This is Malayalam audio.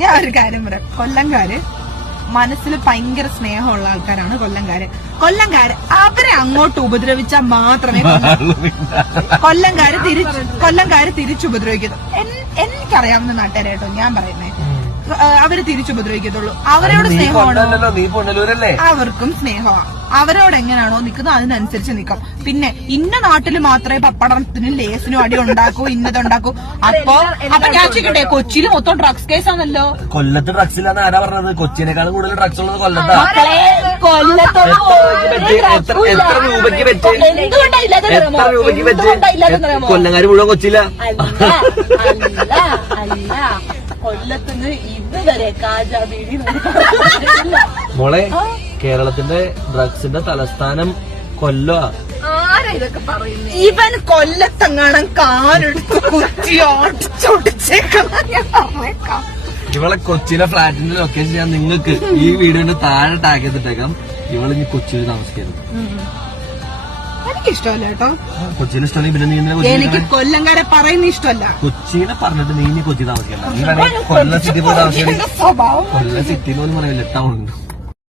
ഞാൻ ഒരു കാര്യം പറയാം. കൊല്ലംകാര് മനസ്സിൽ ഭയങ്കര സ്നേഹമുള്ള ആൾക്കാരാണ് കൊല്ലംകാര് അവരെ അങ്ങോട്ട് ഉപദ്രവിച്ചാൽ മാത്രമേ കൊല്ലംകാര് തിരിച്ചുപദ്രവിക്കത്തുള്ളൂ. എനിക്കറിയാവുന്ന നാട്ടുകാരെ കേട്ടോ ഞാൻ പറയുന്നേ, അവര് തിരിച്ചുപദ്രവിക്കത്തുള്ളൂ. അവരോട് സ്നേഹമാണോ അവർക്കും സ്നേഹമാണ്. അവരോട് എങ്ങനെയാണോ നിൽക്കുന്നത് അതിനനുസരിച്ച് നിൽക്കാം. പിന്നെ ഇന്ന നാട്ടില് മാത്രമേ പപ്പടത്തിനും ലേസിനും അടി ഉണ്ടാക്കൂ, ഇന്നതുണ്ടാക്കൂ. അപ്പൊ ഞാൻ ചോദിക്കട്ടെ, കൊച്ചിയിൽ മൊത്തം ഡ്രഗ്സ് കേസാണല്ലോ. കൊല്ലത്ത് ഡ്രഗ്സ് ഇല്ലാന്ന് ആരാ പറഞ്ഞത്? കൊച്ചിനേക്കാളും കൂടുതൽ ഡ്രഗ്സ് ഉള്ളത് കൊല്ലത്താ. എത്ര രൂപയ്ക്ക് വെച്ച് കൊല്ലങ്കാര് മുഴുവൻ കൊച്ചിയില്ല. കൊല്ലത്തുനിന്ന് ഇതുവരെ കാജാ ബീഡി മോളെ, കേരളത്തിന്റെ ഡ്രഗ്സിന്റെ തലസ്ഥാനം കൊല്ലമാ. ആരാ ഇതൊക്കെ പറയുന്നത്? ഇവൻ കൊല്ലത്തെങ്ങാണം കാലെടുത്ത് കുത്തി ഓടിച്ചോടിച്ചേക്കാം. ഇവളെ കൊച്ചിയിലെ ഫ്ലാറ്റിന്റെ ലൊക്കേഷൻ ഞാൻ നിങ്ങൾക്ക് ഈ വീഡിയോന്റെ താഴെ ടാഗ് ചെയ്തിട്ടേക്കാം. ഇവളിനി കൊച്ചിയിൽ താമസിക്കരുത്. എനിക്കിഷ്ടമല്ല കേട്ടോ. കൊച്ചിയിൽ ഇഷ്ടമല്ല. പിന്നെ നീ എനിക്ക് കൊല്ലംകാരെ പറയുന്ന ഇഷ്ടമല്ല. കൊച്ചിനെ പറഞ്ഞിട്ട് നീ കൊച്ചി താമസിക്കണ്ട. നീ വേണമെങ്കിൽ കൊല്ലം സിറ്റി പോയി താമസിക്കണം. കൊല്ലം സിറ്റി എന്ന് പോലും പറയില്ല, ടൗൺ.